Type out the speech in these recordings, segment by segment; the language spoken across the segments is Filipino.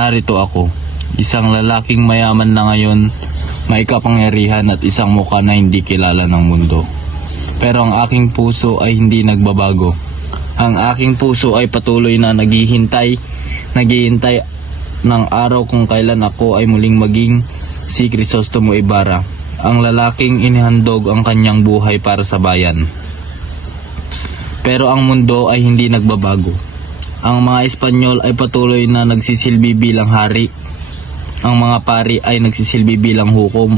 Narito ako, isang lalaking mayaman na ngayon, may kapangyarihan at isang mukha na hindi kilala ng mundo. Pero ang aking puso ay hindi nagbabago. Ang aking puso ay patuloy na naghihintay ng araw kung kailan ako ay muling maging si Crisostomo Ibarra, ang lalaking inihandog ang kanyang buhay para sa bayan. Pero ang mundo ay hindi nagbabago. Ang mga Espanyol ay patuloy na nagsisilbi bilang hari. Ang mga pari ay nagsisilbi bilang hukom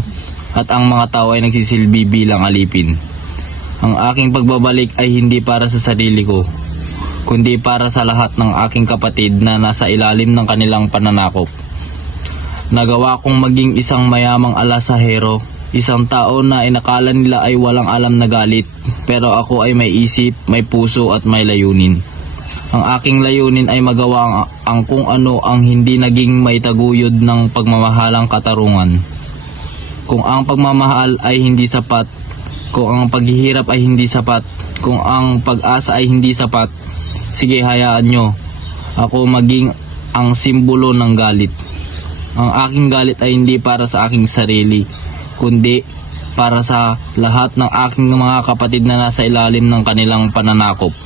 at ang mga tao ay nagsisilbi bilang alipin. Ang aking pagbabalik ay hindi para sa sarili ko, kundi para sa lahat ng aking kapatid na nasa ilalim ng kanilang pananakop. Nagawa kong maging isang mayamang alasahero, isang tao na inakala nila ay walang alam na galit, pero ako ay may isip, may puso at may layunin. Ang aking layunin ay magawa ang kung ano ang hindi naging may taguyod ng pagmamahalang katarungan. Kung ang pagmamahal ay hindi sapat, kung ang paghihirap ay hindi sapat, kung ang pag-asa ay hindi sapat, sige, hayaan nyo ako maging ang simbolo ng galit. Ang aking galit ay hindi para sa aking sarili, kundi para sa lahat ng aking mga kapatid na nasa ilalim ng kanilang pananakop.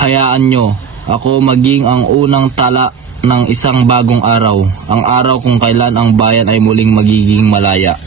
Hayaan nyo ako maging ang unang tala ng isang bagong araw, ang araw kung kailan ang bayan ay muling magiging malaya.